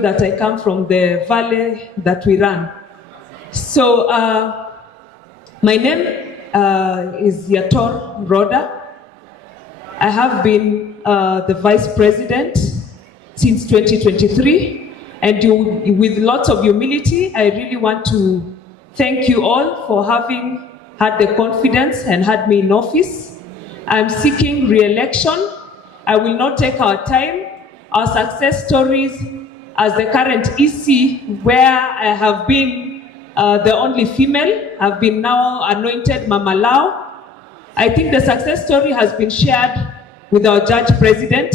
that I come from the valley that we run. So my name is Yator Rhoda. I have been the Vice President since 2023, and with lots of humility, I really want to thank you all for having had the confidence and had me in office. I'm seeking re-election. I will not take our time. Our success stories as the current EC, where I have been the only female, have been now anointed Mama Lao. I think the success story has been shared with our Judge President.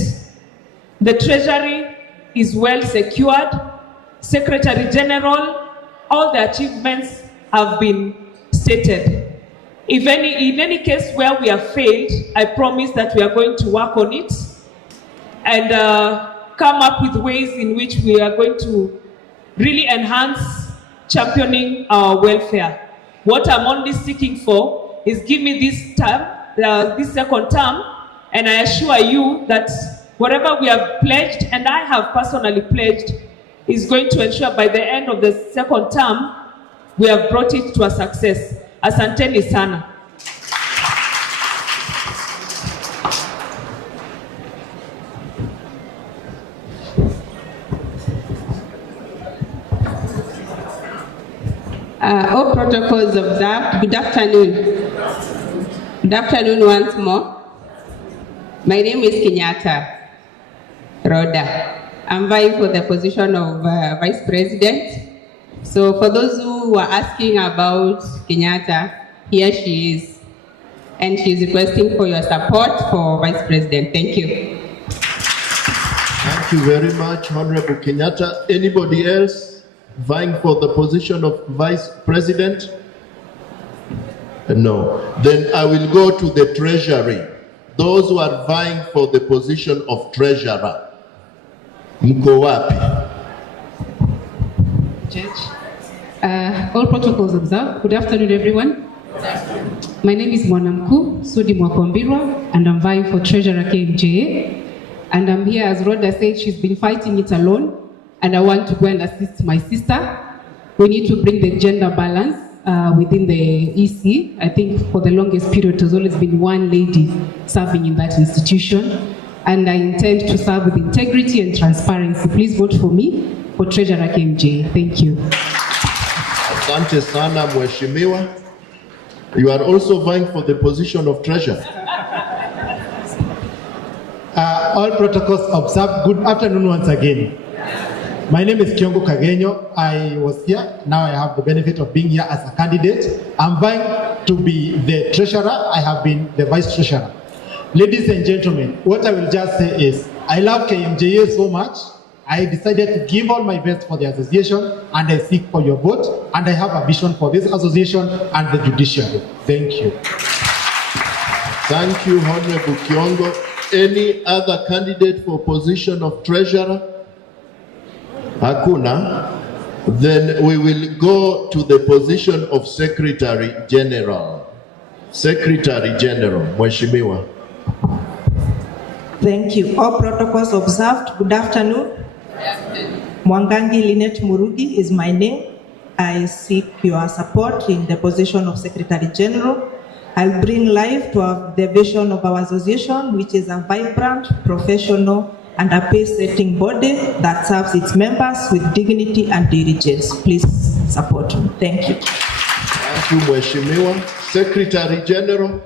The Treasury is well secured. Secretary General, all the achievements have been stated. In any case where we have failed, I promise that we are going to work on it and come up with ways in which we are going to really enhance championing our welfare. What I'm only seeking for is give me this term, this second term, and I assure you that whatever we have pledged, and I have personally pledged, is going to ensure by the end of the second term, we have brought it to a success. Asanteni sana. All protocols observed. Good afternoon. Good afternoon once more. My name is Kenyatta Rhoda. I'm vying for the position of Vice President. So for those who are asking about Kenyatta, here she is. And she is requesting for your support for Vice President. Thank you. Thank you very much, Honorable Kenyatta. Anybody else vying for the position of Vice President? No. Then I will go to the Treasury. Those who are vying for the position of Treasurer. Mko wapi? Judge. All protocols observed. Good afternoon, everyone. My name is Mwanamku Sudi Mwakwambirwa, and I'm vying for Treasurer KMJA. And I'm here, as Rhoda said, she's been fighting it alone, and I want to go and assist my sister. We need to bring the gender balance within the EC. I think for the longest period, it has always been one lady serving in that institution. And I intend to serve with integrity and transparency. Please vote for me for Treasurer KMJ. Thank you. Asante sana, Mheshimiwa. You are also vying for the position of Treasurer. All protocols observed. Good afternoon once again. My name is Kiongo Kagenyo. I was here. Now I have the benefit of being here as a candidate. I'm vying to be the Treasurer. I have been the Vice Treasurer. Ladies and gentlemen, what I will just say is, I love KMJA so much, I decided to give all my best for the association, and I seek for your vote, and I have a vision for this association and the judiciary. Thank you. Thank you, Honorable Kiongo. Any other candidate for position of Treasurer? Hakuna. Then we will go to the position of Secretary General. Secretary General, Mheshimiwa. Thank you. All protocols observed. Good afternoon. Good afternoon. Mwangangi Linet Murugi is my name. I seek your support in the position of Secretary General. I'll bring life to the vision of our association, which is a vibrant, professional, and a pace-setting body that serves its members with dignity and diligence. Please support me. Thank you. Thank you, Mheshimiwa. Secretary General.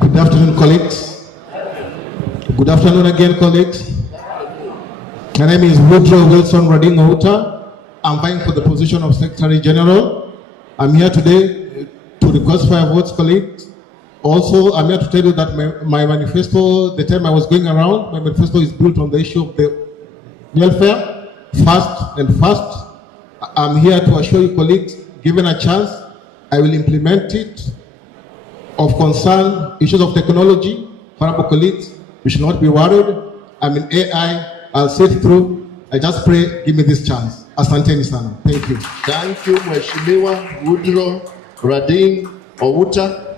Good afternoon, colleagues. Good afternoon again, colleagues. My name is Woodrow Wilson Radido. I'm vying for the position of Secretary General. I'm here today to request for your votes, colleagues. Also, I'm here to tell you that my manifesto, the time I was going around, my manifesto is built on the issue of the welfare, fast and fast. I'm here to assure you, colleagues, given a chance, I will implement it. Of concern, issues of technology, honorable colleagues, you should not be worried. I'm in AI, I'll see it through. I just pray, give me this chance. Asanteni sana. Thank you. Thank you, Mheshimiwa Woodrow Radin Owuta.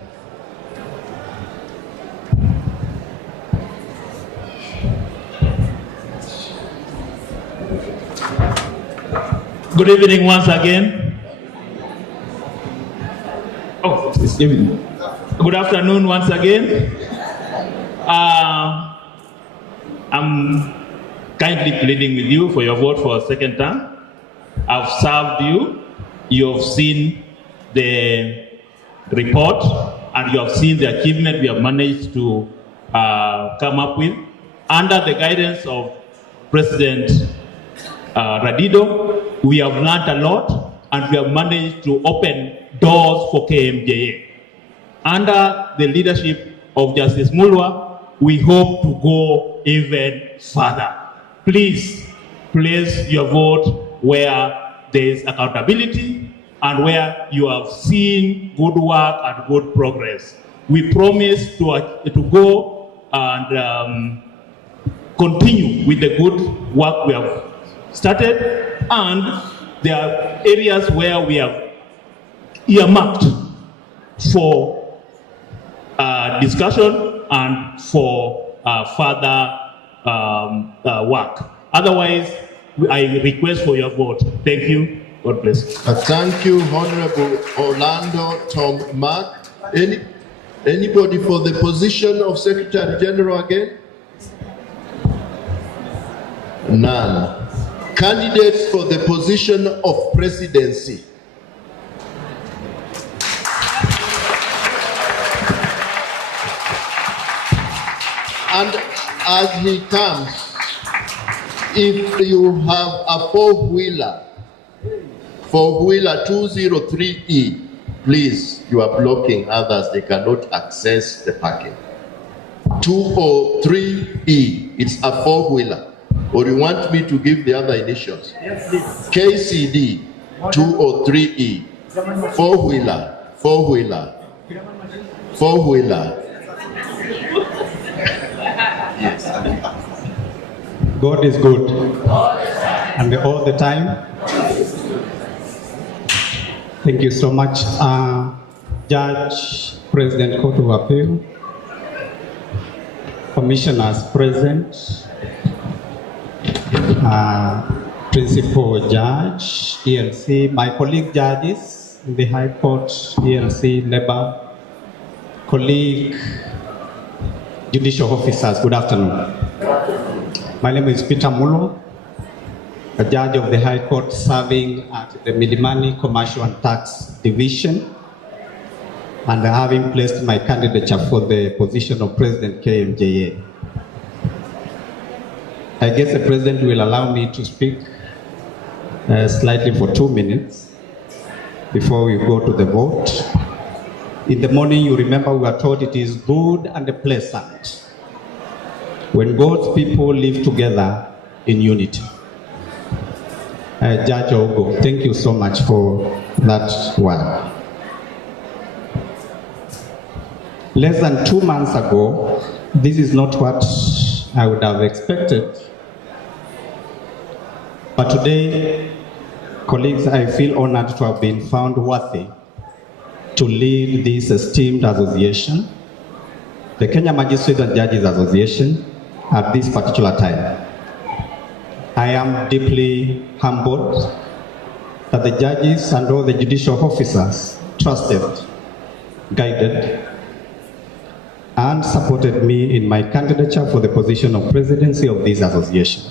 Good evening once again. Oh, it's evening. Good afternoon once again. I'm kindly pleading with you for your vote for a second term. I've served you. You have seen the report and you have seen the achievement we have managed to come up with under the guidance of President Radido. We have learned a lot and we have managed to open doors for KMJA. Under the leadership of Justice Mulwa, we hope to go even further. Please place your vote where there is accountability and where you have seen good work and good progress. We promise to go and continue with the good work we have started, and there are areas where we have earmarked for discussion and for further work. Otherwise, I request for your vote. Thank you. God bless. Thank you, Honorable Orlando Tom Mark. Anybody for the position of Secretary General again? None. Candidates for the position of presidency. And as he comes, if you have a four-wheeler 203E, please, you are blocking others. They cannot access the parking. 203E, it's a four-wheeler. Or you want me to give the other initials? Yes, please. KCD 203E, four-wheeler. Yes. God is good, and all the time. Thank you so much, Judge, President Court of Appeal, commissioners present, Principal Judge, ELC, my colleague judges in the High Court, ELC, Labour, colleague, judicial officers, good afternoon. My name is Peter Mulo, a judge of the High Court serving at the Milimani Commercial and Tax Division, and having placed my candidature for the position of President KMJA. I guess the President will allow me to speak slightly for 2 minutes before we go to the vote. In the morning, you remember we were told it is good and pleasant when God's people live together in unity. Judge Ogo, thank you so much for that word. Less than 2 months ago, this is not what I would have expected. But today, colleagues, I feel honored to have been found worthy to lead this esteemed association, the Kenya Magistrates and Judges Association, at this particular time. I am deeply humbled that the judges and all the judicial officers trusted, guided, and supported me in my candidature for the position of presidency of this association.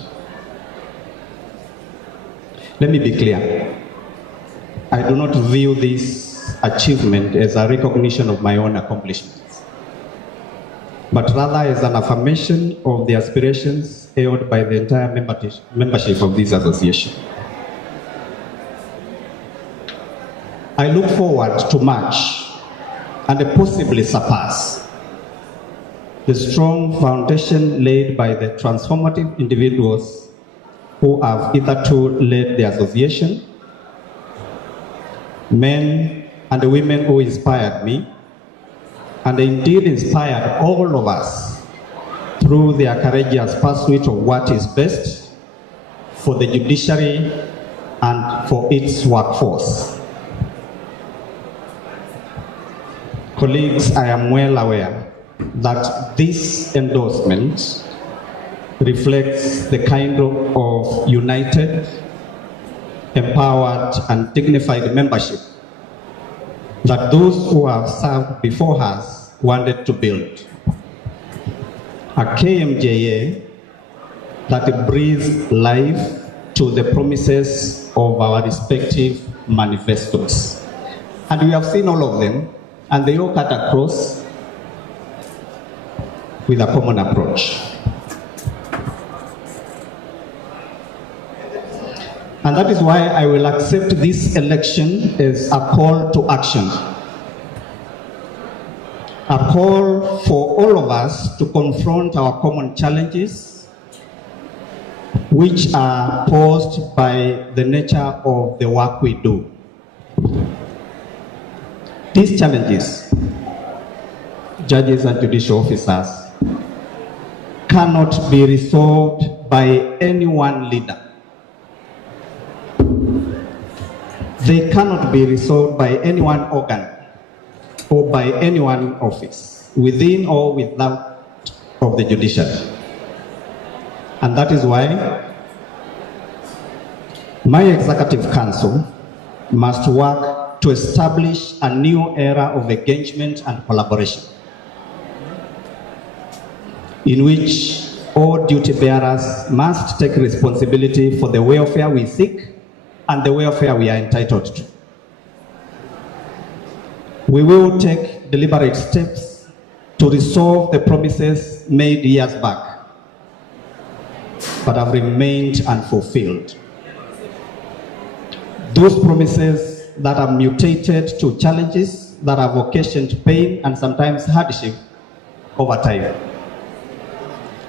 Let me be clear. I do not view this achievement as a recognition of my own accomplishments, but rather as an affirmation of the aspirations held by the entire membership of this association. I look forward to match and possibly surpass the strong foundation laid by the transformative individuals who have hitherto led the association, men and women who inspired me, and indeed inspired all of us through their courageous pursuit of what is best for the judiciary and for its workforce. Colleagues, I am well aware that this endorsement reflects the kind of united, empowered, and dignified membership that those who have served before us wanted to build. A KMJA that breathes life to the promises of our respective manifestos. And we have seen all of them, and they all cut across with a common approach. And that is why I will accept this election as a call to action. A call for all of us to confront our common challenges, which are posed by the nature of the work we do. These challenges, judges and judicial officers, cannot be resolved by any one leader. They cannot be resolved by any one organ or by any one office, within or without of the judiciary. And that is why my executive council must work to establish a new era of engagement and collaboration, in which all duty bearers must take responsibility for the welfare we seek and the welfare we are entitled to. We will take deliberate steps to resolve the promises made years back, but have remained unfulfilled. Those promises that are mutated to challenges that have occasioned pain and sometimes hardship over time.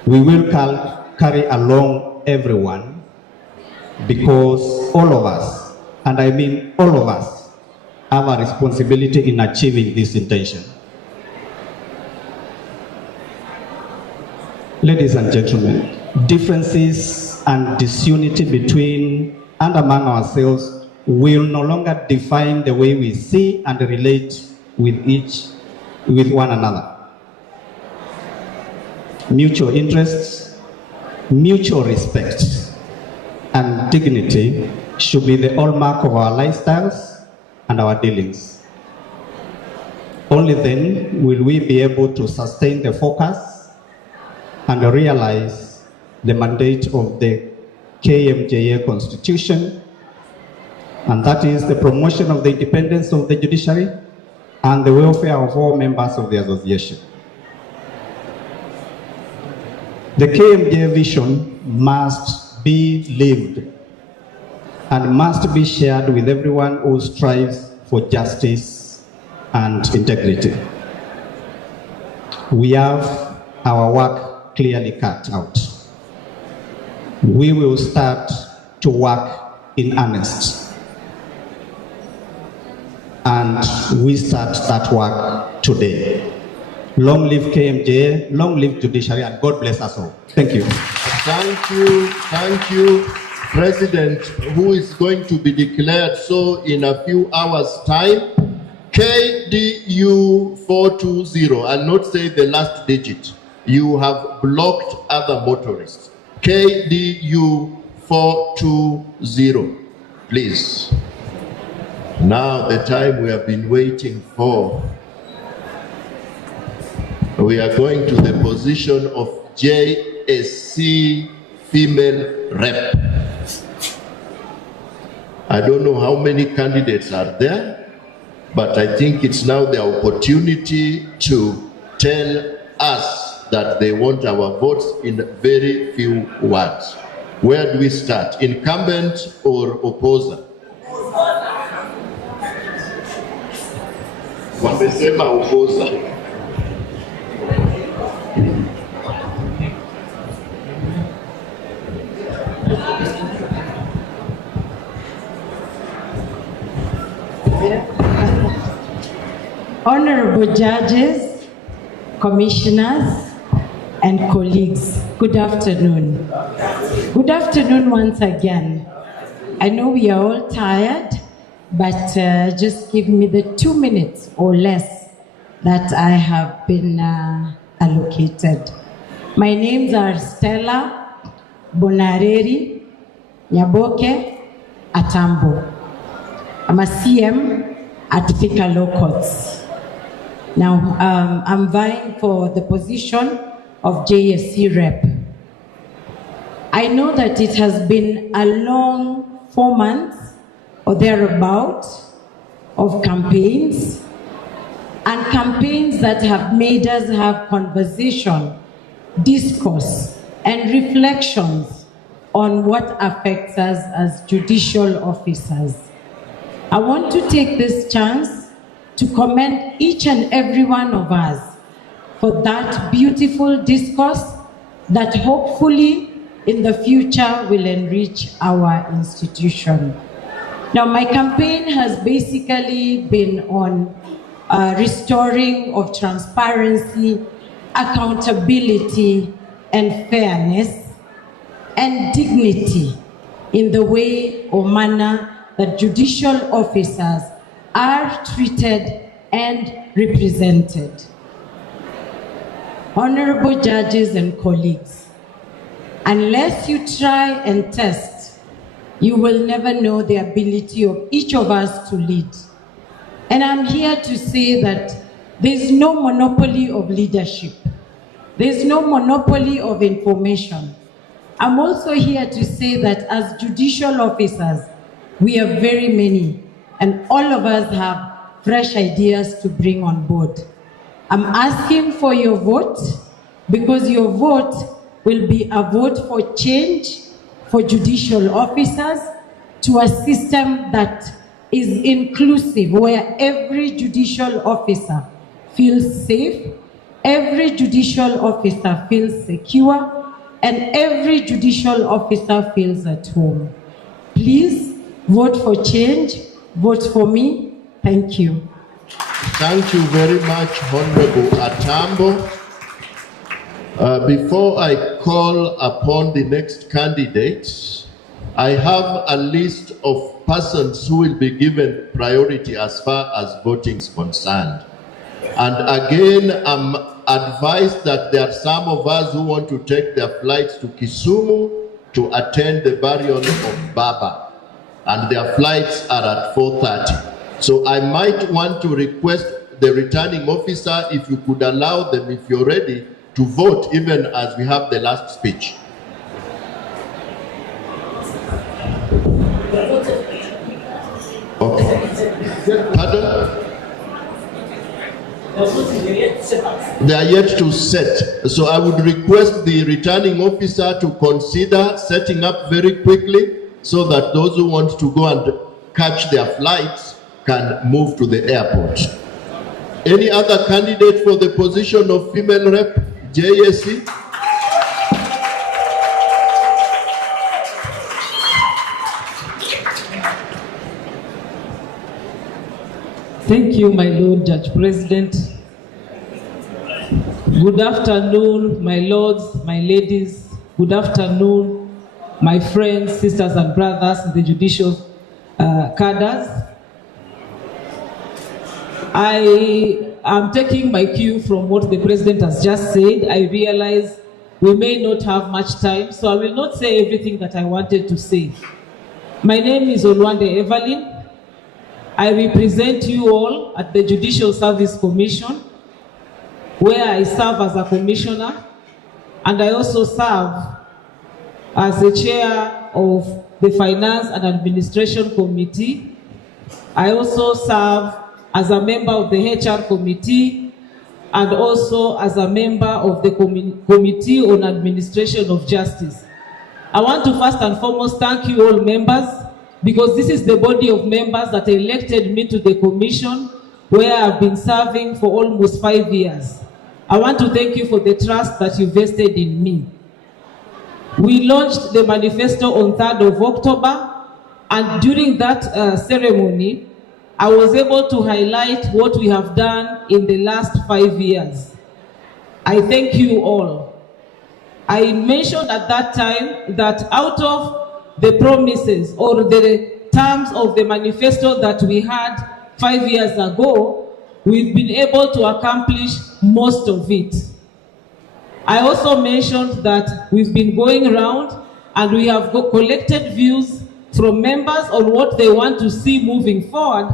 We will carry along everyone, because all of us, and I mean all of us, have a responsibility in achieving this intention. Ladies and gentlemen, differences and disunity between and among ourselves will no longer define the way we see and relate with one another. Mutual interests, mutual respect, and dignity should be the hallmark of our lifestyles and our dealings. Only then will we be able to sustain the focus and realize the mandate of the KMJA Constitution, and that is the promotion of the independence of the judiciary and the welfare of all members of the association. The KMJA vision must be lived and must be shared with everyone who strives for justice and integrity. We have our work clearly cut out. We will start to work in earnest. And we start that work today. Long live KMJA, long live Judiciary, and God bless us all. Thank you. Thank you, President, who is going to be declared so in a few hours' time. KDU 420, I'll not say the last digit. You have blocked other motorists. KDU 420, please. Now the time we have been waiting for. We are going to the position of JSC female rep. I don't know how many candidates are there, but I think it's now the opportunity to tell us that they want our votes in very few words. Where do we start? Incumbent or opposer? Wamesema opposer. Honorable judges, commissioners, and colleagues, good afternoon. Good afternoon once again. I know we are all tired, but just give me the 2 minutes or less that I have been allocated. My names are Stella Bonareri Nyaboke Atambo. I'm a CM at Thika Law Courts. Now, I'm vying for the position of JSC rep. I know that it has been a long 4 months or thereabout of campaigns, and campaigns that have made us have conversation, discourse, and reflections on what affects us as judicial officers. I want to take this chance to commend each and every one of us for that beautiful discourse that hopefully in the future will enrich our institution. Now, my campaign has basically been on restoring of transparency, accountability, and fairness, and dignity in the way or manner that judicial officers are treated and represented. Honorable judges and colleagues, unless you try and test, you will never know the ability of each of us to lead. And I'm here to say that there's no monopoly of leadership. There's no monopoly of information. I'm also here to say that as judicial officers, we are very many, and all of us have fresh ideas to bring on board. I'm asking for your vote, because your vote will be a vote for change for judicial officers to a system that is inclusive, where every judicial officer feels safe, every judicial officer feels secure, and every judicial officer feels at home. Please vote for change, vote for me. Thank you. Thank you very much, Honorable Atambo. Before I call upon the next candidates, I have a list of persons who will be given priority as far as voting is concerned. And again, I'm advised that there are some of us who want to take their flights to Kisumu to attend the burial of Baba, and their flights are at 4:30. So I might want to request the returning officer if you could allow them, if you're ready, to vote even as we have the last speech. Okay. Pardon? They are yet to set. So I would request the returning officer to consider setting up very quickly so that those who want to go and catch their flights can move to the airport. Any other candidate for the position of female rep, JSC? Thank you, my Lord Judge President. Good afternoon, my lords, my ladies. Good afternoon, my friends, sisters, and brothers in the judicial cadres. I am taking my cue from what the President has just said. I realize we may not have much time, so I will not say everything that I wanted to say. My name is Olwande Evelyn. I represent you all at the Judicial Service Commission, where I serve as a commissioner, and I also serve as the chair of the Finance and Administration Committee. I also serve as a member of the HR Committee and also as a member of the Committee on Administration of Justice. I want to first and foremost thank you all members, because this is the body of members that elected me to the commission, where I've been serving for almost 5 years. I want to thank you for the trust that you vested in me. We launched the manifesto on 3rd of October, and during that ceremony, I was able to highlight what we have done in the last 5 years. I thank you all. I mentioned at that time that out of the promises or the terms of the manifesto that we had 5 years ago, we've been able to accomplish most of it. I also mentioned that we've been going around and we have collected views from members on what they want to see moving forward,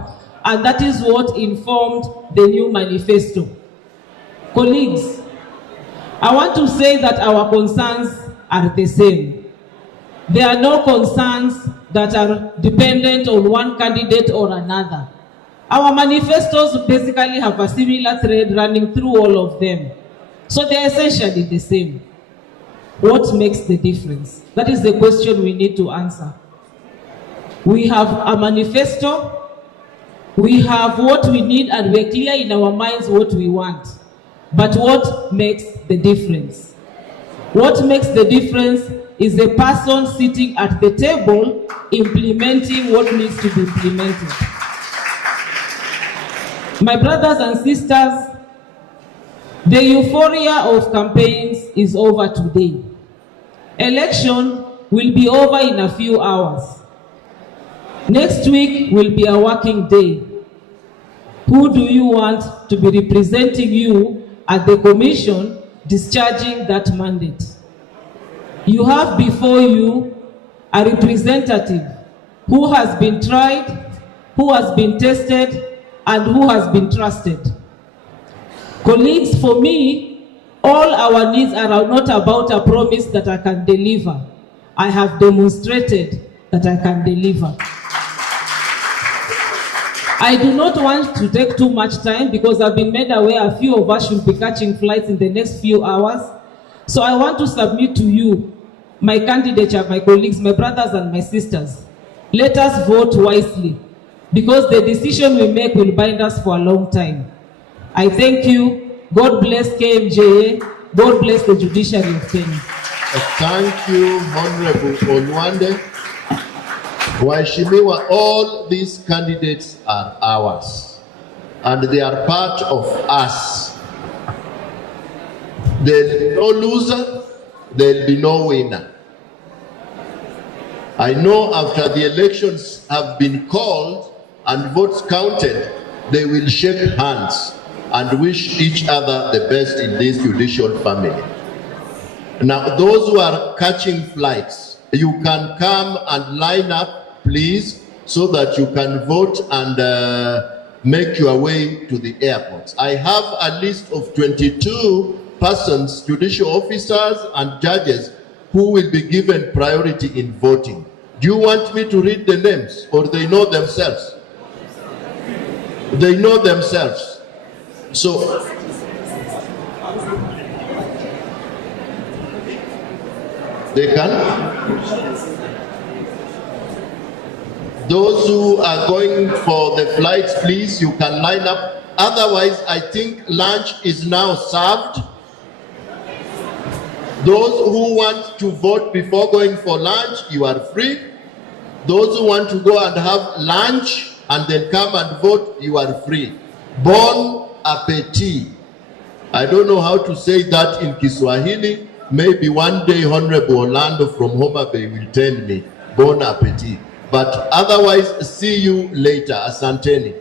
and that is what informed the new manifesto. Colleagues, I want to say that our concerns are the same. There are no concerns that are dependent on one candidate or another. Our manifestos basically have a similar thread running through all of them. So they are essentially the same. What makes the difference? That is the question we need to answer. We have a manifesto, we have what we need, and we're clear in our minds what we want. But what makes the difference? What makes the difference is the person sitting at the table implementing what needs to be implemented. My brothers and sisters, the euphoria of campaigns is over today. Election will be over in a few hours. Next week will be a working day. Who do you want to be representing you at the commission discharging that mandate? You have before you a representative who has been tried, who has been tested, and who has been trusted. Colleagues, for me, all our needs are not about a promise that I can deliver. I have demonstrated that I can deliver. I do not want to take too much time because I've been made aware a few of us should be catching flights in the next few hours. So I want to submit to you my candidature, my colleagues, my brothers and my sisters. Let us vote wisely because the decision we make will bind us for a long time. I thank you. God bless KMJA. God bless the Judiciary of Kenya. Thank you, Honorable Onwande. Waheshimiwa, all these candidates are ours, and they are part of us. There'll be no loser, there'll be no winner. I know after the elections have been called and votes counted, they will shake hands and wish each other the best in this judicial family. Now, those who are catching flights, you can come and line up, please, so that you can vote and make your way to the airports. I have a list of 22 persons, judicial officers and judges, who will be given priority in voting. Do you want me to read the names, or they know themselves? They know themselves. So, they can. Those who are going for the flights, please, you can line up. Otherwise, I think lunch is now served. Those who want to vote before going for lunch, you are free. Those who want to go and have lunch and then come and vote, you are free. Bon appetit. I don't know how to say that in Kiswahili. Maybe one day Honorable Orlando from Homa Bay will tell me. Bon appetit. But otherwise, see you later. Asanteni.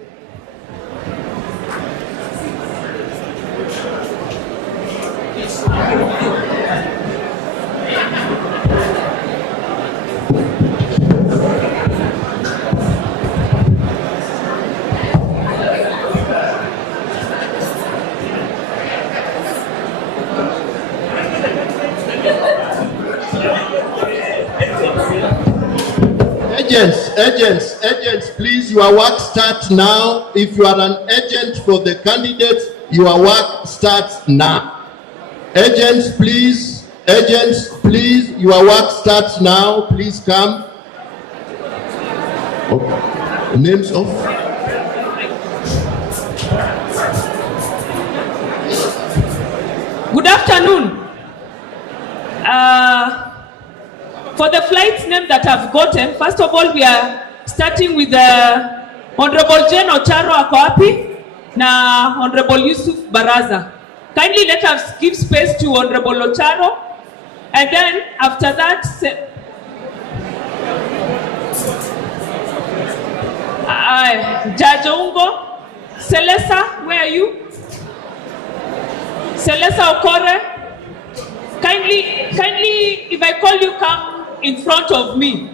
Agents, please, your work starts now. If you are an agent for the candidates, your work starts now. Agents, please, your work starts now. Please come. Okay. Names of? Good afternoon. For the flights name that I've gotten, first of all, we are starting with the Honorable Jane Ocharo Akwapi na Honorable Yusuf Baraza. Kindly let us give space to Honorable Ocharo, and then after that, Judge Ungo, Selesa, where are you? Selesa Okore. Kindly, if I call you, come in front of me.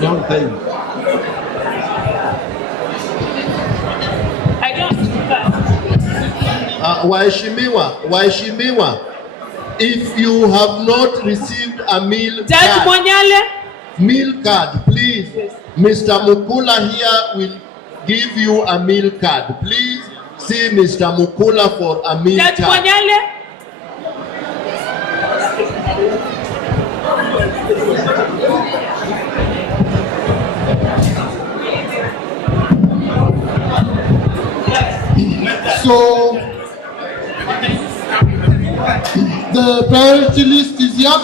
Long time. I don't do that. Waheshimiwa, if you have not received a meal Judge card, please, Mr. Mukula here will give you a meal card. Please see Mr. Mukula for a meal Judge card. So the priority list is here.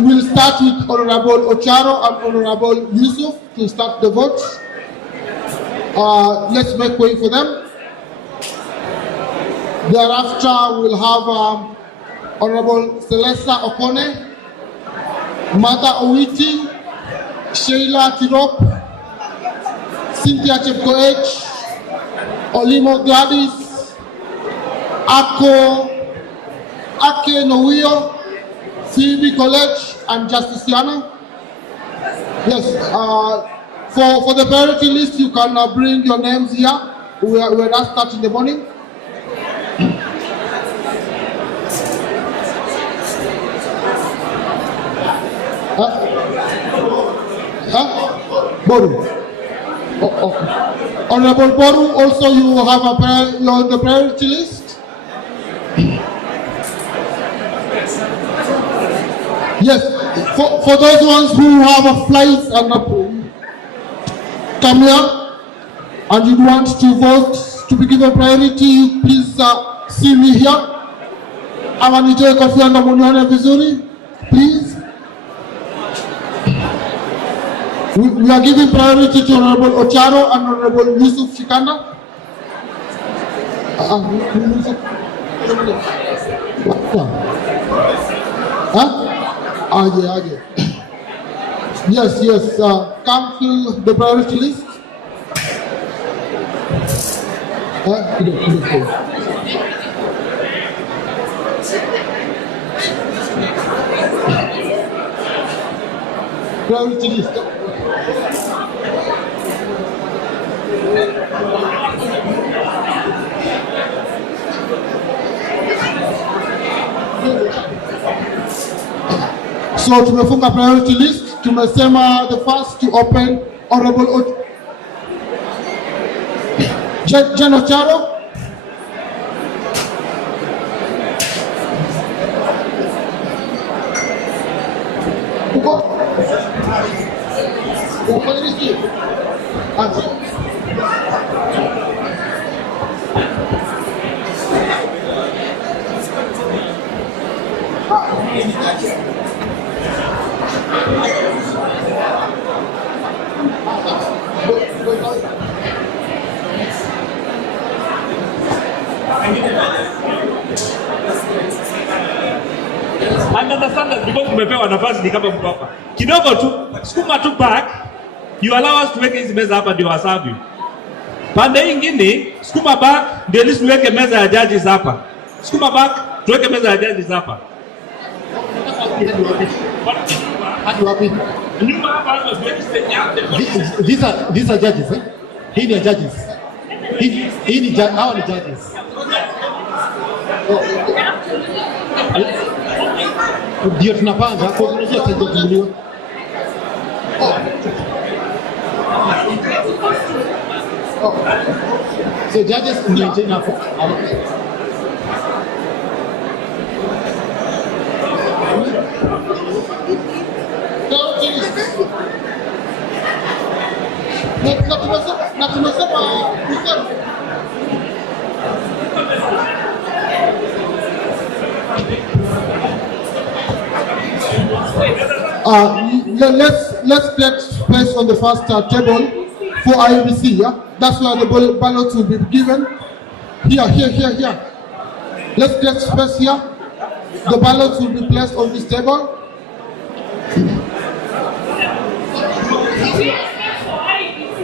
We'll start with Honorable Ocharo and Honorable Yusuf to start the votes. Let's make way for them. Thereafter, we'll have Honorable Celesta Okone, Mata Owiti, Sheila Tirop, Cynthia Chepkoech, Olimo Gladys, Ako, Ake Nowio, Phoebe College, and Justice Yana. Yes, for the priority list, you can bring your names here. We're not starting the morning. Boru. Okay. Honorable Boru, also you have you're on the priority list. Yes, for those ones who have a flight and come here and you want to vote to be given priority, please see me here. Ama nitoe kofia na munione vizuri, please. We are giving priority to Honorable Ocharo and Honorable Yusuf Shikanda. Yes, come fill the priority list. Priority list. So tumefunga priority list, tumesema the first to open Honorable Jen Ocharo. Tumepewa nafasi ni kama mko hapa. Kidogo tu, sukuma tu back. You allow us tuweke hizi meza hapa ndio wasabu. Pande hii nyingine, sukuma back ndio ili tuweke meza ya judges hapa. Sukuma back, tuweke meza ya judges hapa. Hadi wapi? Nyuma hapa tuweke stage hapo. These are judges, eh? Hii ni judges. Hii ni hawa ni judges. Ndio tunapanga kwa unajua tutajadiliwa. So judges maintain hapo. Na tumesema let's get space on the first table for IBC. Yeah, that's where the ballots will be given. Here. Let's get space here. The ballots will be placed on this table.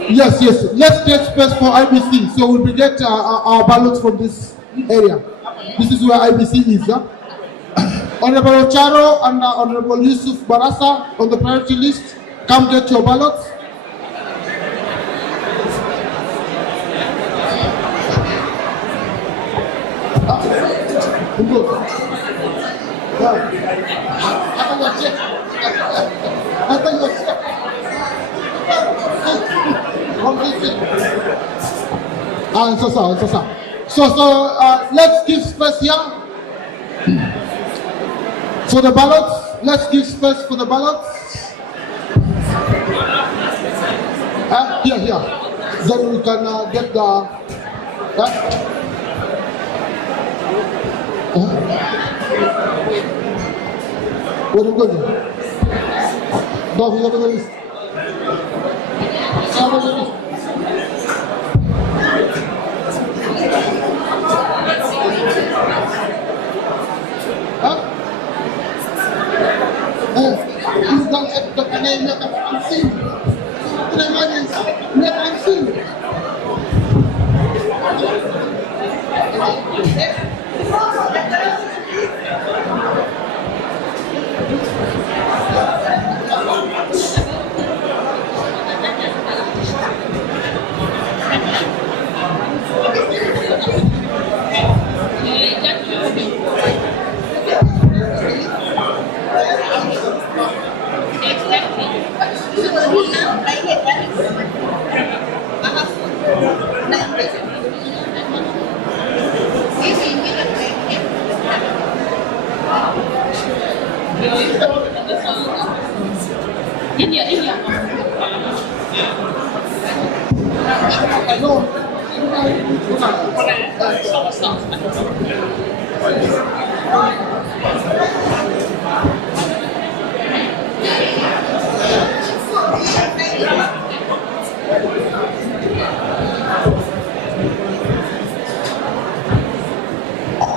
Yes. Let's get space for IBC. So we'll get our ballots from this area. This is where IBC is. Yeah? Honorable Charo and Honorable Yusuf Barasa on the priority list. Come get your ballots. So let's give space here for the ballots. Let's give space for the ballots. Here. Then we can get the. What are you going to do? Don't you have the list?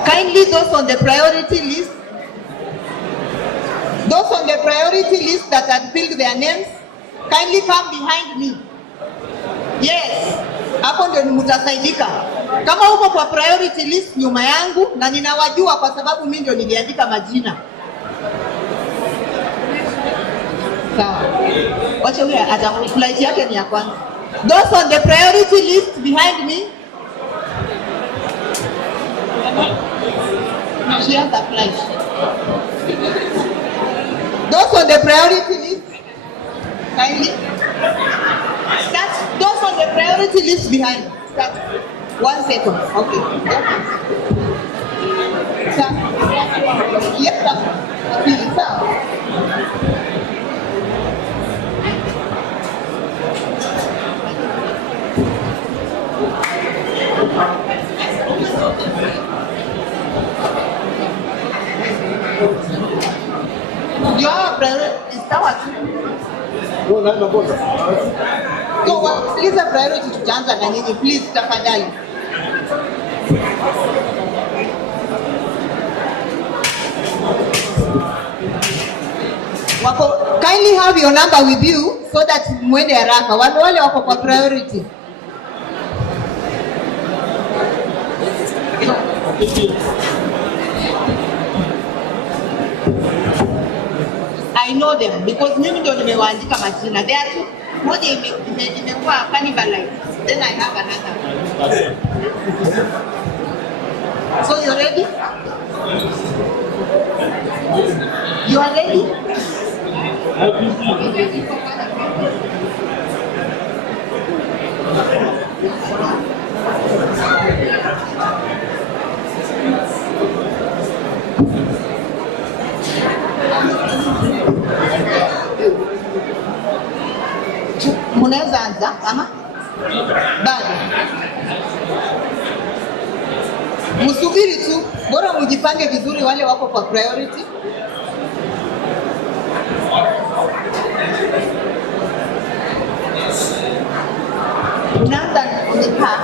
Kindly those on the priority list that had filled their names, kindly come behind me. Yes, hapo ndio mtasaidika. Kama uko kwa priority list nyuma yangu, na ninawajua kwa sababu mimi ndio niliandika majina. Sawa. Wacha huyu flight yake ni ya kwanza. Those on the priority list behind me. She has a flight. Those on the priority list, kindly. Start. Those on the priority list behind. Start. 1 second. Okay. Start. Yes, sir. Okay, sir. You are priority. Is that what? No, not the border. So what? Please a priority to Janza na nini? Please tafadhali. Wako, kindly have your number with you so that mwende haraka. Wale wako kwa priority. I know them because mimi ndio nimewaandika majina. There are two. Moja imekuwa cannibalized. Then I have another. So you ready? You are ready? Munaweza anza ama? Bado. Msubiri tu, bora mjipange vizuri wale wako kwa priority. Unaanza nikaa.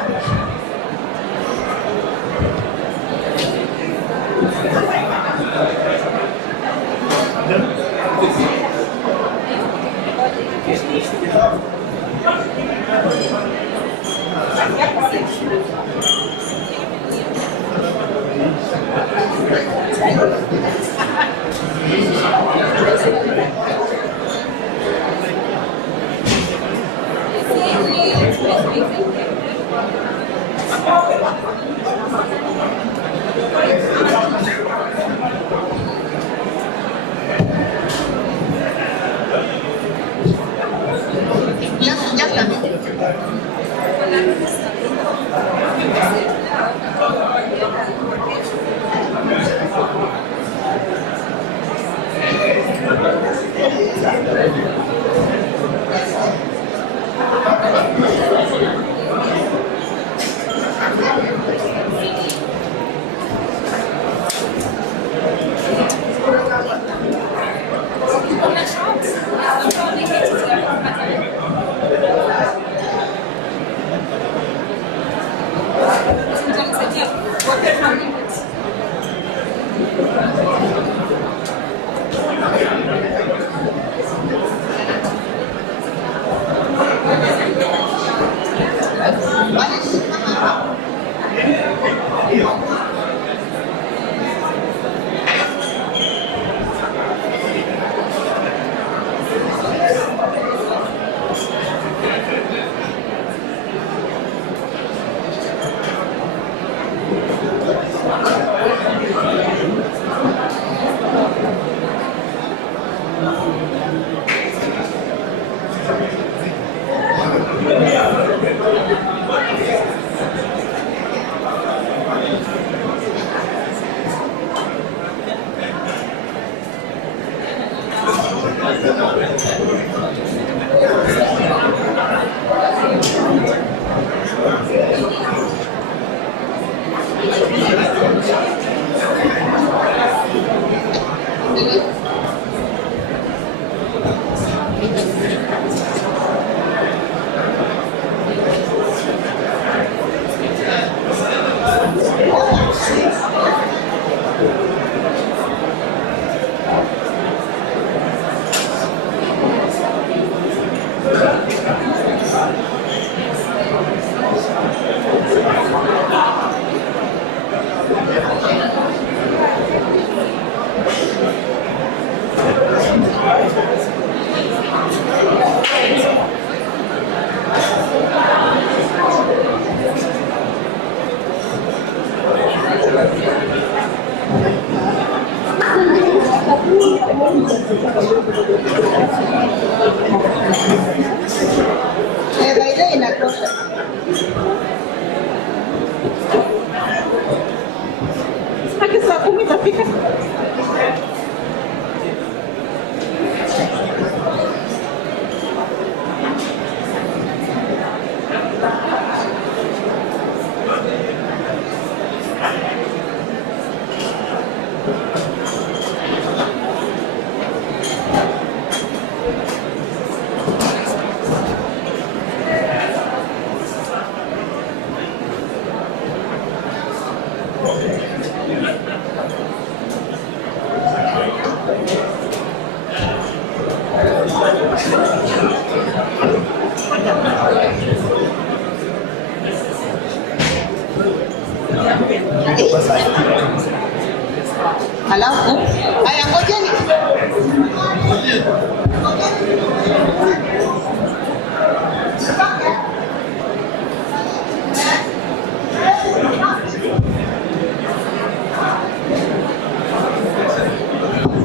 Alafu haya, ngojeni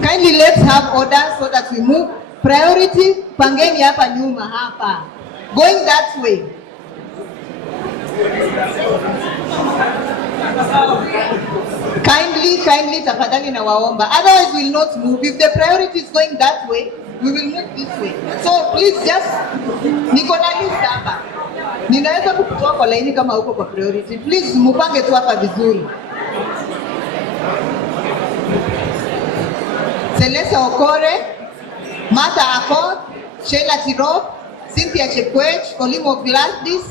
kindly, let's have order so that we move. Priority, pangeni hapa nyuma hapa, going that way. Kindly, tafadhali na waomba. Otherwise, we will not move. If the priority is going that way, we will move this way. So please just, niko na list hapa. Ninaweza kukutoa kwa laini kama huko kwa priority. Please mupange tu hapa vizuri. Celeste Okore, Martha Akot, Sheila Tirop, Cynthia Chekwech, Olimo Gladys,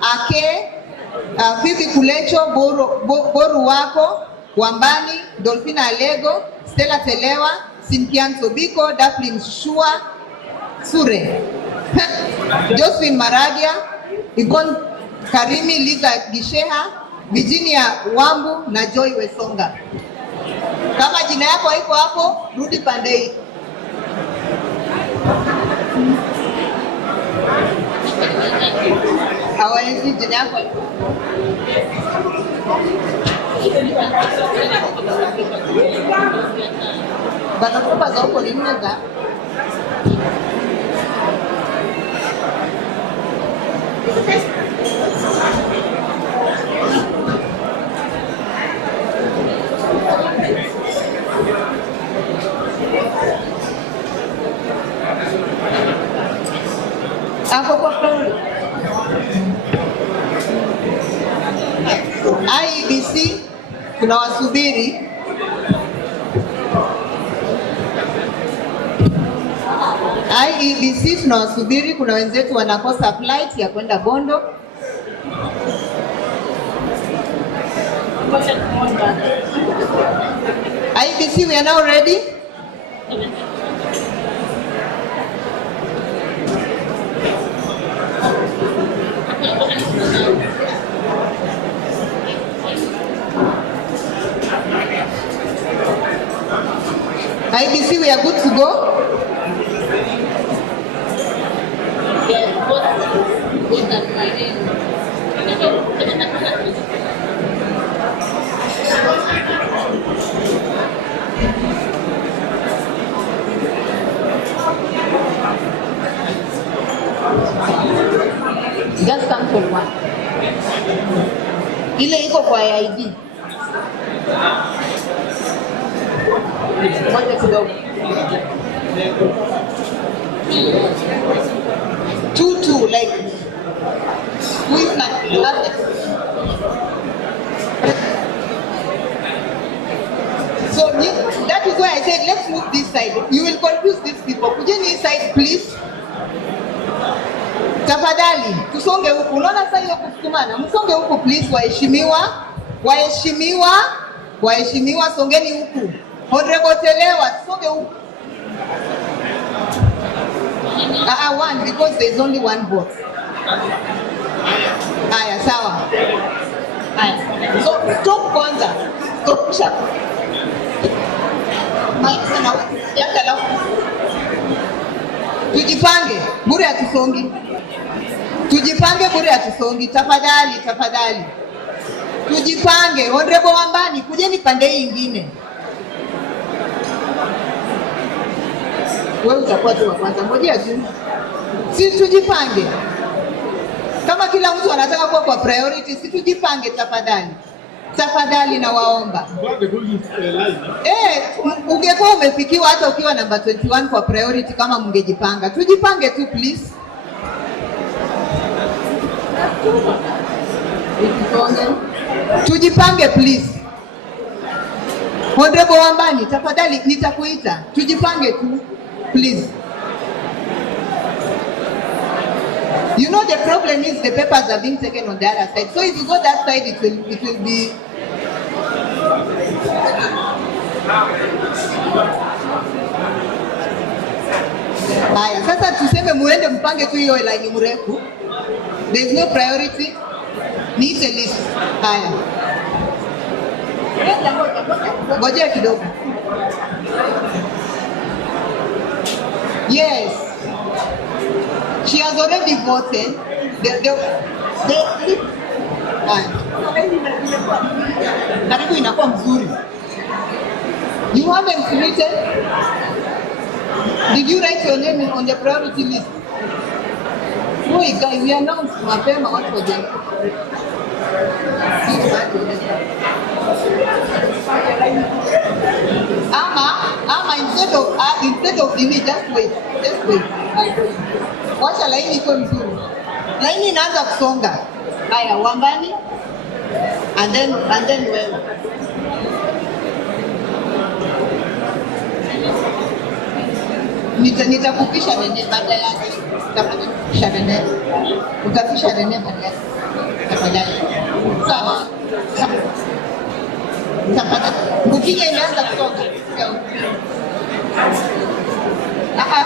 Ake, Fifi Kulecho, Boru Wako, Wambani, Dolphina Alego, Stella Telewa, Cynthia Sobiko, Daphne Shua, Sure, Josephine Maragia, Yvonne Karimi, Liza Gisheha, Virginia Wambu na Joy Wesonga. Kama jina yako haiko hapo, rudi pande hii. Hawaezi jina yako. Banakupa za huko ni mneza. Ako kwa IEBC tunawasubiri. IEBC tunawasubiri, kuna wenzetu wanakosa flight ya kwenda Bondo. IEBC, we are now ready. IEBC, we are good to go. Just come for one. Ile iko kwa ID. Moja kidogo. 2 like who is not so that is why I said let's move this side. You will confuse these people. Kujeni this side please. Tafadhali tusonge huku. Unaona sasa hiyo kusukumana. Msonge huku please waheshimiwa songeni huku. Honorable Telewa tusonge huku. One because there is only one vote. Aya, sawa. Aya. So stop kwanza. Stop kisha. Maisha na yaka la. Tujipange, bure hatusongi. Tujipange bure hatusongi. Tafadhali. Tujipange. Honorable Wambani, kujeni pande hii nyingine. Wewe utakuwa tu wa kwanza. Ngoja tu. Sisi tujipange. Kama kila mtu anataka kuwa kwa priority, sisi tujipange tafadhali na waomba. Ungekuwa umefikiwa hata ukiwa namba 21 kwa priority kama mngejipanga. Tujipange tu please. Tujipange please. Honorable Wambani, tafadhali nitakuita. Tujipange tu please. You know the problem is the papers are being taken on the other side. So if you go that side, it will be. Haya, sasa tuseme muende mpange tu hiyo line mrefu. There is no priority. Need a list. Haya. Ngoja kidogo. Yes. She has already voted. Karibu inakuwa mzuri. You haven't written. Did you write your name on the priority list? No, guys, we announced mapema what for them. Ama instead of me, just wait. Wacha laini iko mzuri. Laini inaanza kusonga. Haya, Wambani. And then wewe. Nitakupisha nene baada yake. Utapisha nene. Utapisha nene baada yake. Tafadhali. Sawa. Tafadhali. Ukija inaanza kutoka. Aha.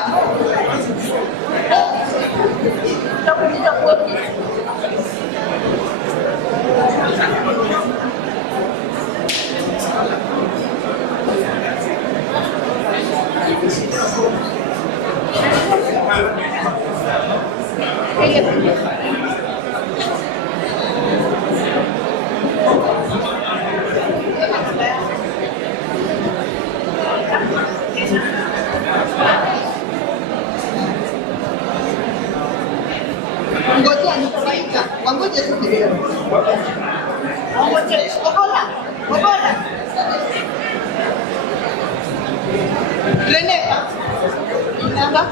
Ngoja nikubaika. Wangoje tu kidogo. Wangoje. Ogola. Reneka. Namba.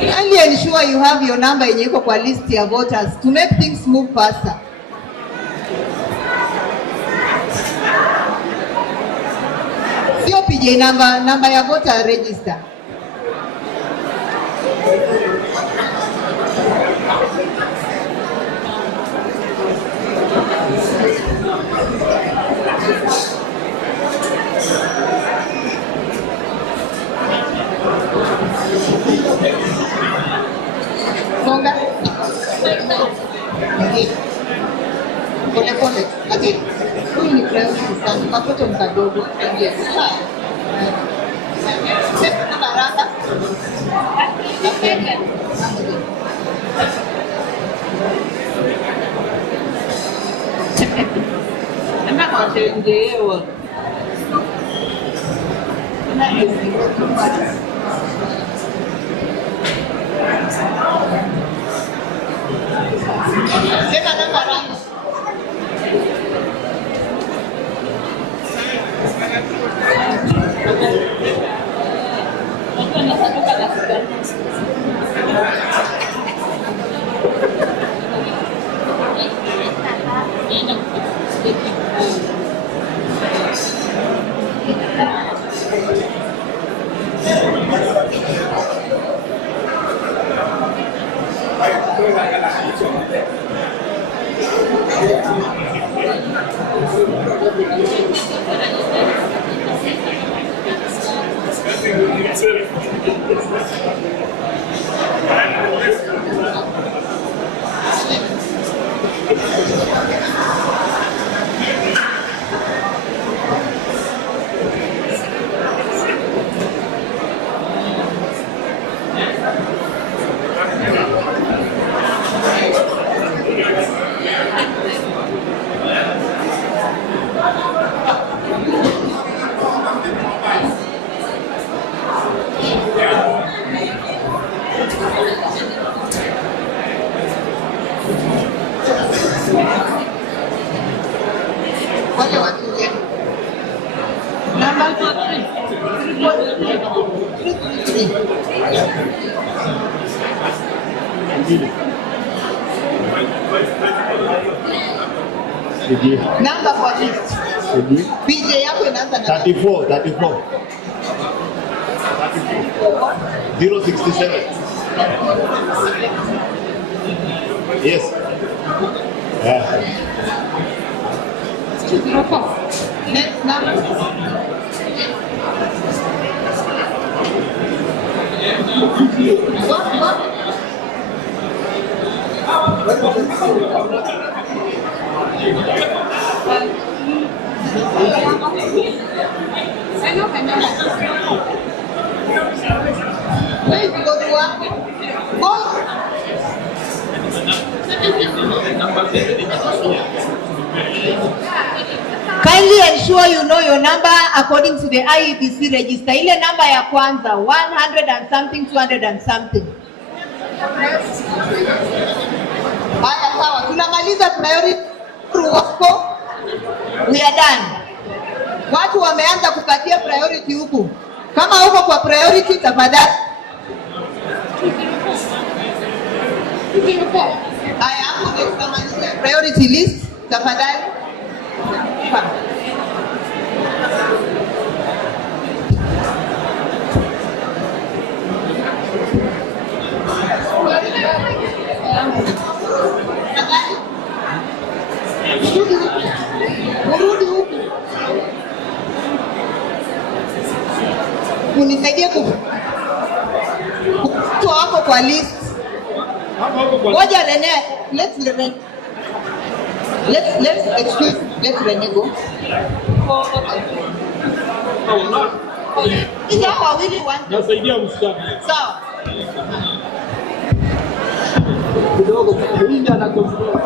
Kindly ensure you have your number yenye iko kwa list ya voters to make things move faster. Sio PJ namba ya voter register. Songa. Pole. Ati. Huyu ni priority sana. Watoto mkadogo. Ndio. Sasa baraka. Ana kwa KMJA. Sema namba rangi. Number for list. PJ yako inaanza na 34. 067. Yes. Yeah. Next number. What? Kindly ensure you know your number according to the IEBC register. Ile number ya kwanza 100 and something, 200 and something. Haya sawa, tunamaliza priority. wako, we are done. Watu wameanza kukatia priority huku. Kama uko kwa priority, tafadhali. I am the priority list, tafadhali. Murudi huku. Unisaidie kutoa wako kwa list. Ngoja Rene, let's Rene go. Ija wawili want. Nasaidia msichana. Sawa. Kidogo kuingia na control.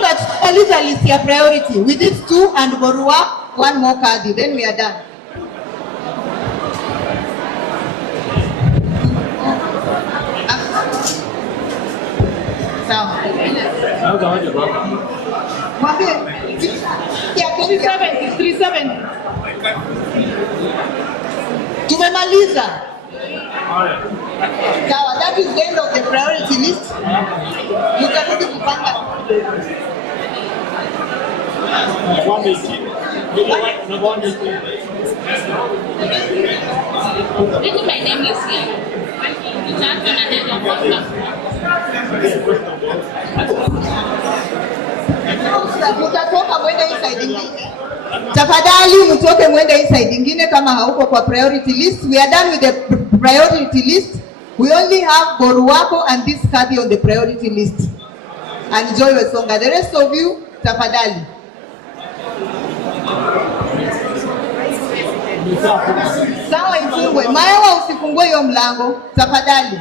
Let's list your priority. With these two and Borua, one more card, then we are done. Sawa. Naanza waje baba. Mwambie. Yeah, 37. Tumemaliza. Sawa, that is the end of the priority list. Tutarudi kupanga. My name is here. Mutatoka mwende hii side ingine. Tafadhali mtoke mwende hii side ingine kama hauko kwa priority list. We are done with the priority list. We only have Boruwako and this card on the priority list. And Joy Wesonga. The rest of you, tafadhali. Sawa ifungwe. Maewa usifungue hiyo mlango. Tafadhali.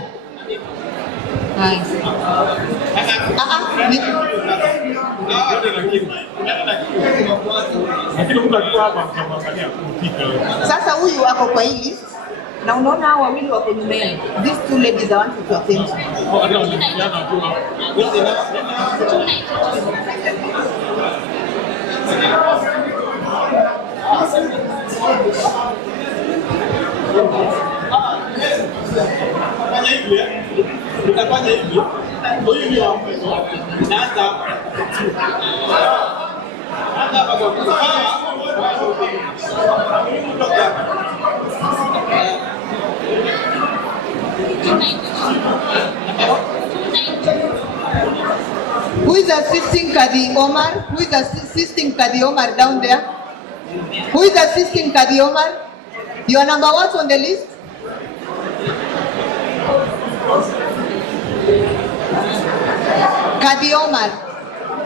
Sasa huyu wako kwa hii list. Na unaona hao wawili wako nyuma yake. These two ladies I want to attend to. Tutafanya hivi. Huyu ndio hapo. Naanza. Naanza hapa kwa Who is assisting Kadi Omar? Who is assisting Kadi Omar down there? Who is assisting Kadi Omar? Your number what on the list? Kadi Omar.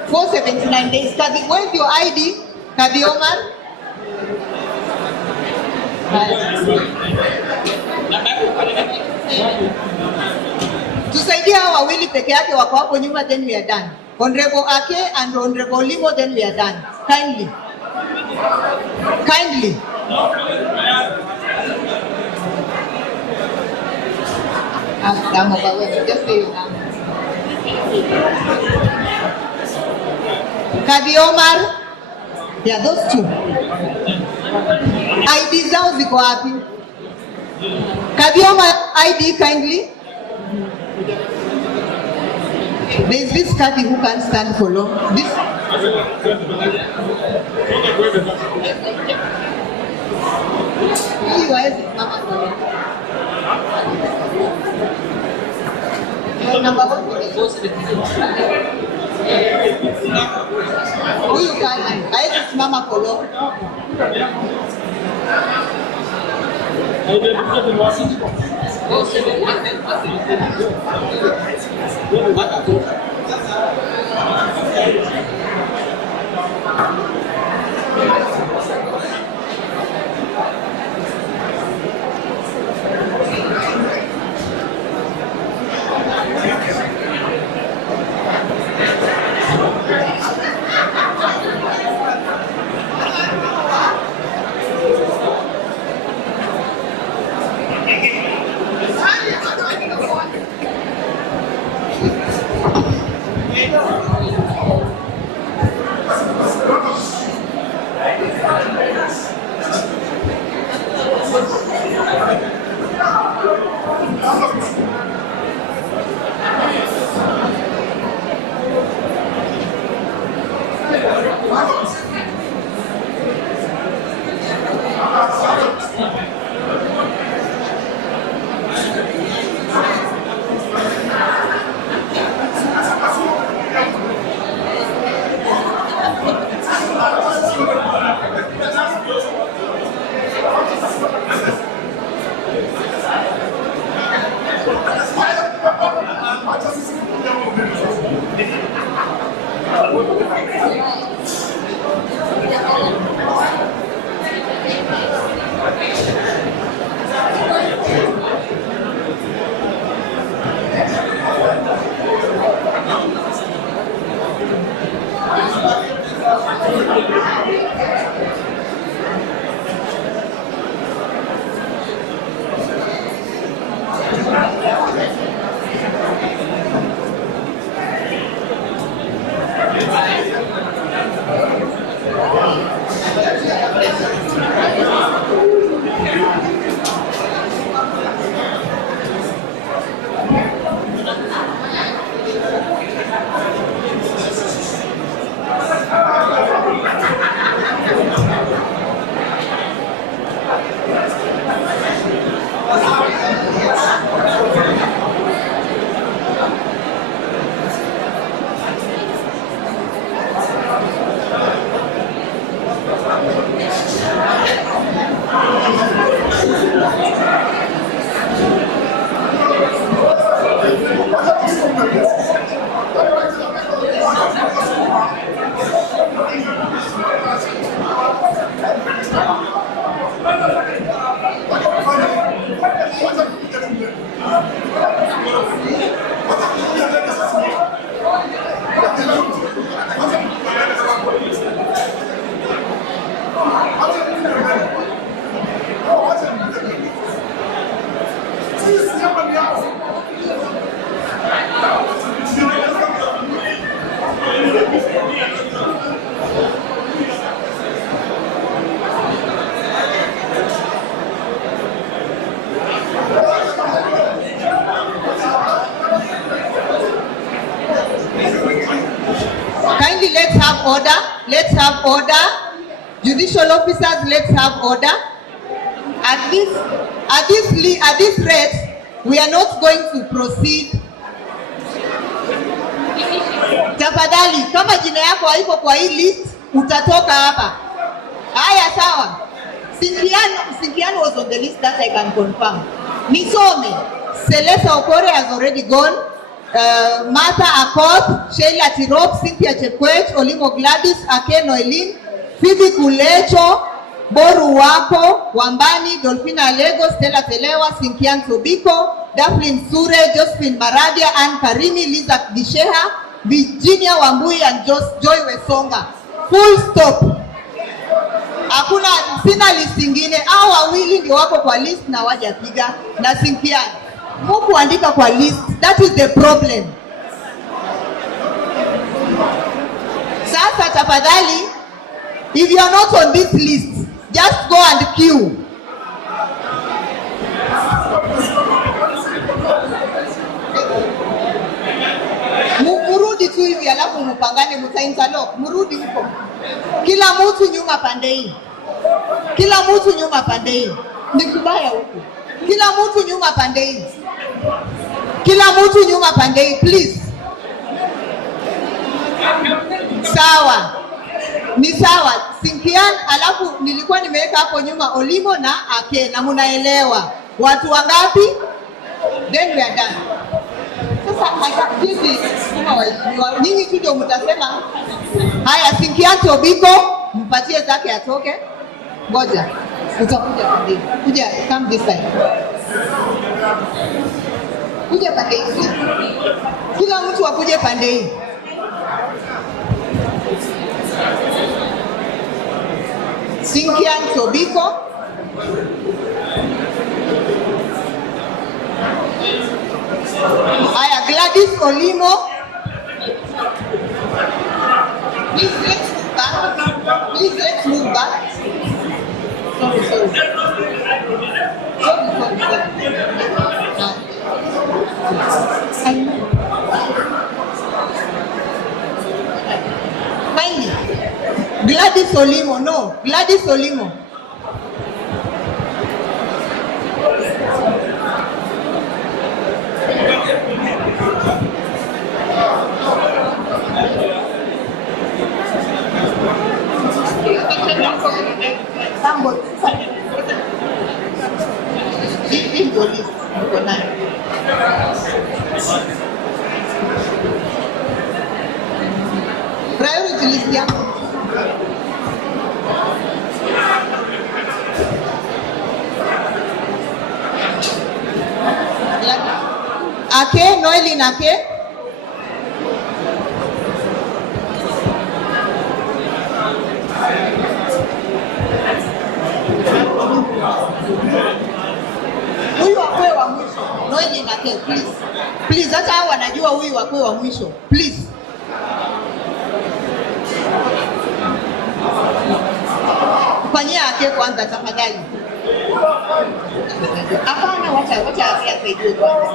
479 days. Kadi, where's your ID? Kadi Omar? Tusaidie hawa wawili peke yake wako hapo nyuma, then we are done. Honorable Ake and Honorable Limo, then we are done. Kindly. Just say your name. Kadi Omar. Yeah, those two. ID zao ziko wapi? Kadi Omar ID kindly. There is this Kadi who can't stand for long. This. Number one. Huyu Kadi hawezi simama for long. Kindly, let's have order. Let's have order. Judicial officers, let's have order. At this rate, we are not going to proceed. Tafadhali, kama jina yako haiko kwa hii list, utatoka hapa. Haya, sawa. Sinkian was on the list, that I can confirm. Nisome. Celeste Okore has already gone. Martha Akot, Sheila Tirop, Cynthia Chekwech, Olimo Gladys, Ake Noelin, Phoebe Kulecho, Boru Wako, Wambani, Dolphina Lego, Stella Telewa, Sinkian Tobiko, Daphne Sure, Josephine Maradia, Ann Karimi, Liza Disheha, Virginia Wambui, and Joy Wesonga. Full stop. Hakuna, sina list ingine. Hao wawili ndio wako kwa list na wajapiga na Sinkian. Muku andika kwa list. That is the problem. Sasa tafadhali, if you are not on this list, just go and queue. Murudi tu hivi alafu mpangane, mutainterlock. Murudi huko. Kila mtu nyuma pande hii. Kila mtu nyuma pande hii. Ni kubaya huko. Kila mtu nyuma pande hii. Kila mtu nyuma pande hii, please. Sawa. Ni sawa. Sinkian, alafu nilikuwa nimeweka hapo nyuma Olimo na Ake, na munaelewa. Watu wangapi? Then we are done. Sasa hivi kama waheshimiwa, nyinyi tu ndio mtasema. Haya, Sinkian Tobiko, mpatie zake atoke. Ngoja. Utakuja pande. Kuja, come this side. Kuja pande hii. Kila mtu akuje pande hii. Sinkian Tobiko. Aya, Gladys Olimo. Please, let's move back. Please, let's move back. Sorry. Finally, Gladys Olimo. No, Gladys Olimo. Priority list yako. Ake, Noelin Ake. Huyu akwe wa mwisho. Noelin Ake, please. Please, hata hao wanajua huyu akwe wa mwisho. Please. Mfanyia yake kwanza tafadhali. Hapana, wacha asaidie kwanza.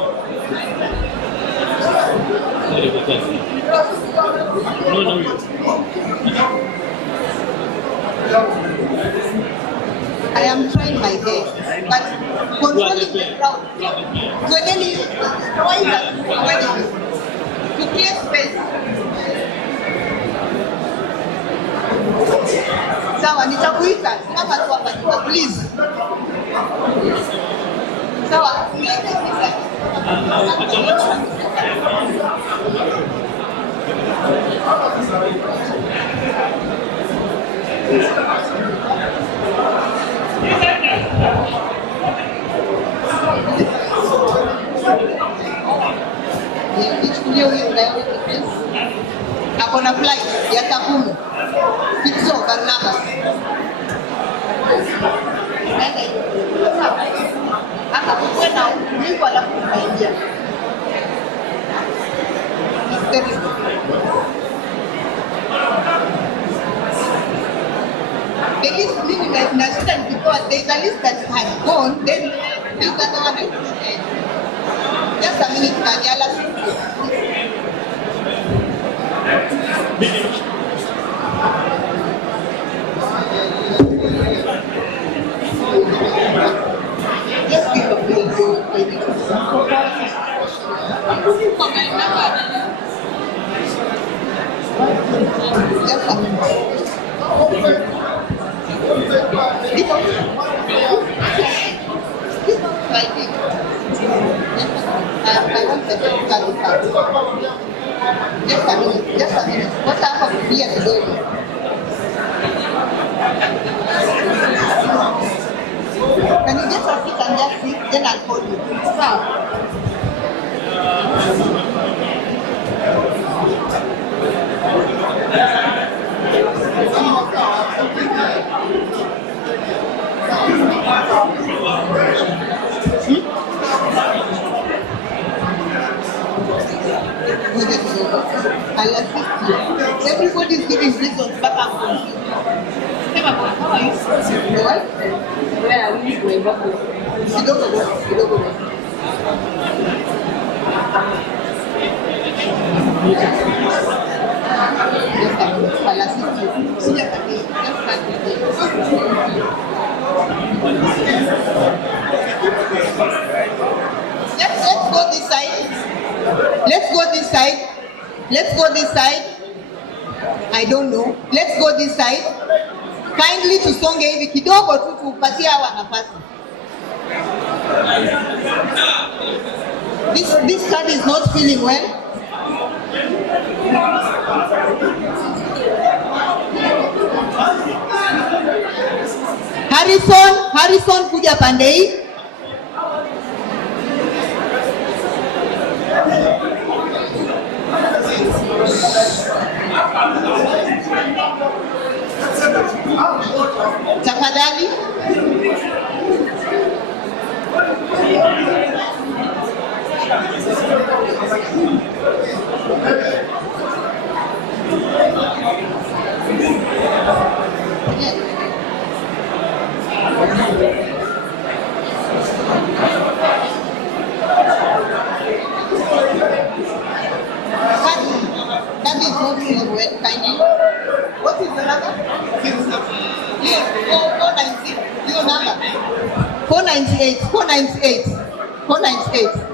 I am trying my best, but controlling the crowd. So then to create space. Sawa, nitakuita. Simama tu hapa, please. Sawa. Ako na flight ya saa 10. Pizzo Barnabas. Hata kukwenda Mungu alafu kuingia. The list meaning that national because there's a list that has gone, then there's another one. Just a minute, Daniela. Just give a minute. I'm looking for my number. Just a minute. I want the just a minute. What happened here today? Can you get a seat and just sit? Then I'll call you. Now. I'll assist you. Everybody is giving reasons, but I'm confused. How are you? What? Where are you going? Kidogo. I'll assist you. Let's go this side. Let's go this side. I don't know. Let's go this side. Kindly tusonge hivi kidogo tu tupatie hawa nafasi. This card is not feeling well. Harrison kuja pande hii. Tafadhali. That is not feeling well, kindly. What is the number? Yes, 496. Your number. 498. 498. 498.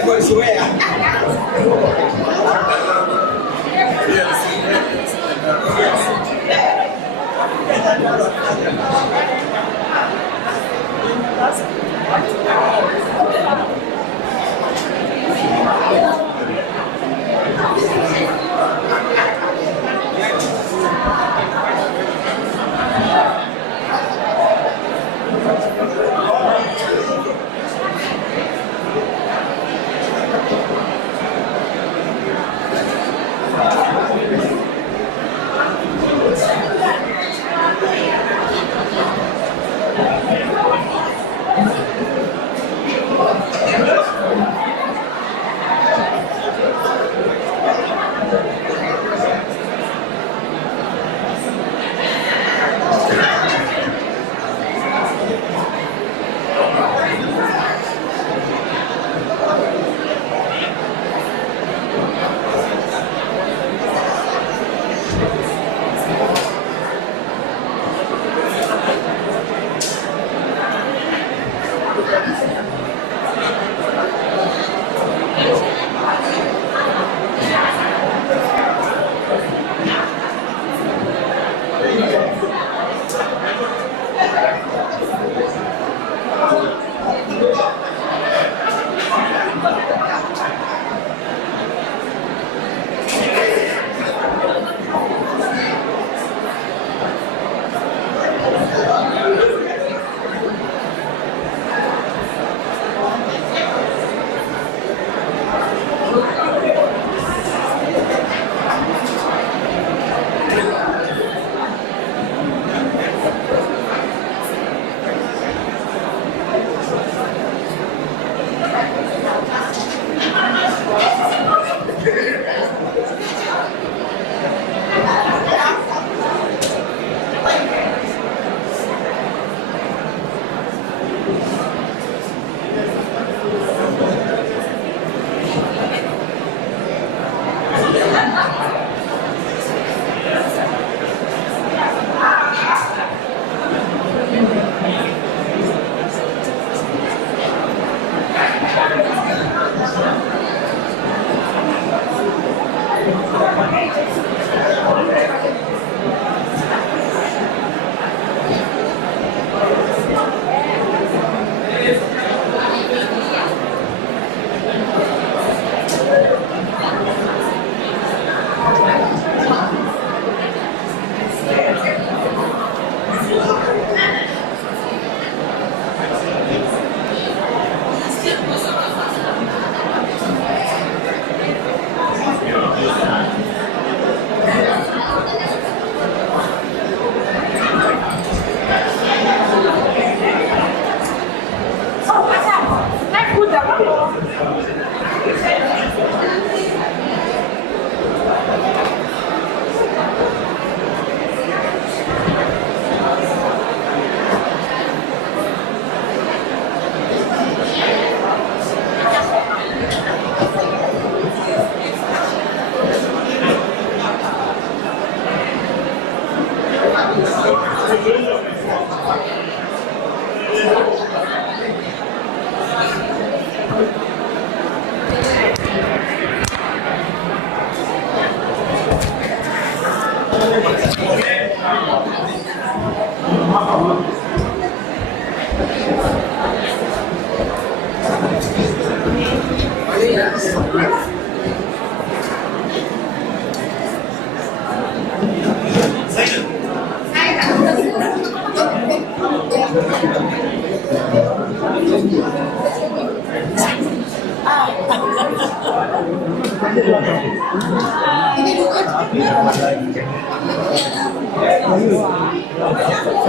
I swear.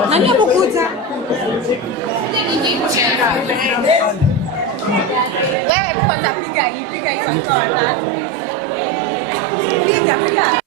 Nani amekuja? Wewe kwanza piga hii kwa watatu. Piga.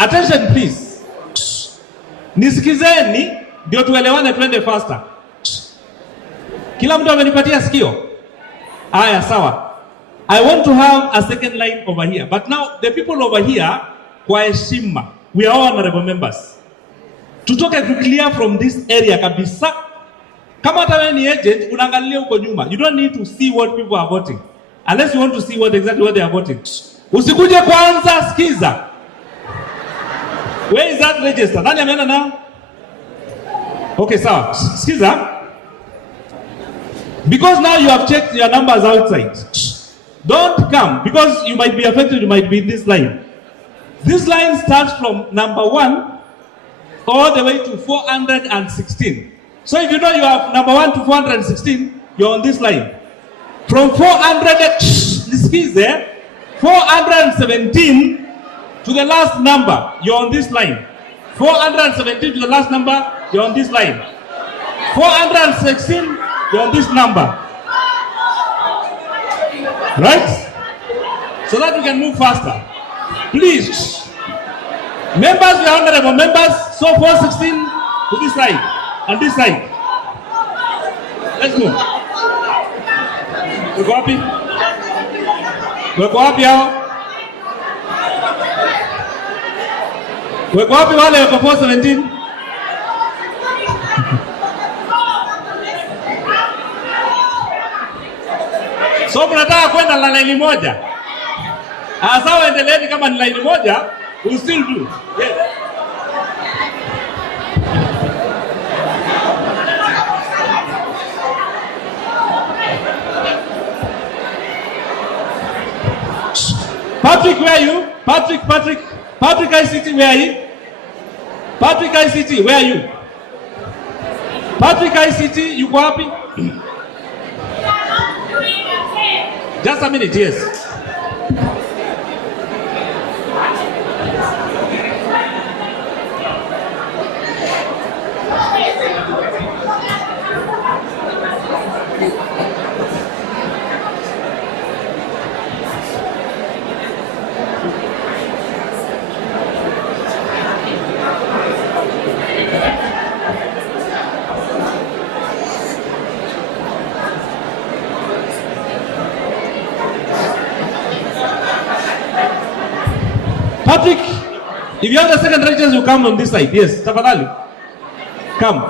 Attention please. Nisikizeni ndio tuelewane twende faster. Kila mtu amenipatia sikio? Aya, sawa. I want to have a second line over here. But now the people over here, kwa heshima, we are all honorable members. Tutoke to clear from this area kabisa. Kama hata wewe ni agent, unaangalia huko nyuma. You don't need to see what people are voting. Unless you want to see exactly what they are voting. Usikuje kwanza, sikiza. Where is that register? Nani ameenda nao? Okay, sawa. Sikiza. Because now you have checked your numbers outside. Don't come because you might be affected, you might be in this line. This line starts from number 1 all the way to 416. So if you know you have number 1 to 416, you're on this line. From 417 to the last number, you're on this line. 417 to the last number, you're on this line. 416, you're on this number. Right? So that we can move faster. Please. Members, we are honorable members. So 416 to this side and this side. Let's go. We're happy. We're happy now. We're happy while we're 417. So mnataka kwenda na line moja. Sawa, endeleeni kama ni line moja, we still do. Yes. Patrick, where are you? Patrick ICT, where are you? Patrick ICT, where are you? Patrick ICT, you go happy? Just a minute, yes. Patrick, if you have the second register, you come on this side. Yes, tafadhali. Come.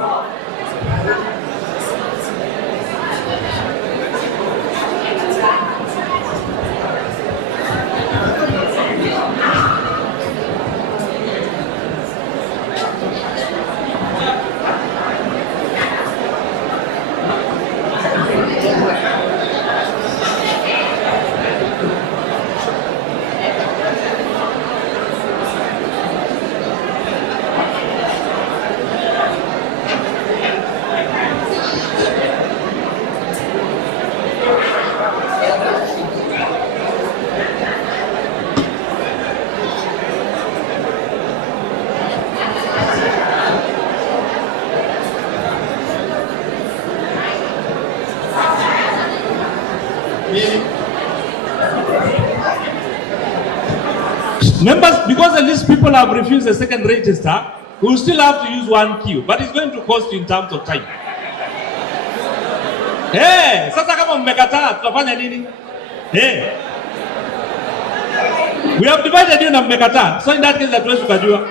Members, because at least people have refused the second register, we will still have to use one queue, but it's going to cost you in terms of time. Hey, sasa kama mmekataa tutafanya nini? Hey. We have divided you na mmekataa. So in that case hatuwezi kujua.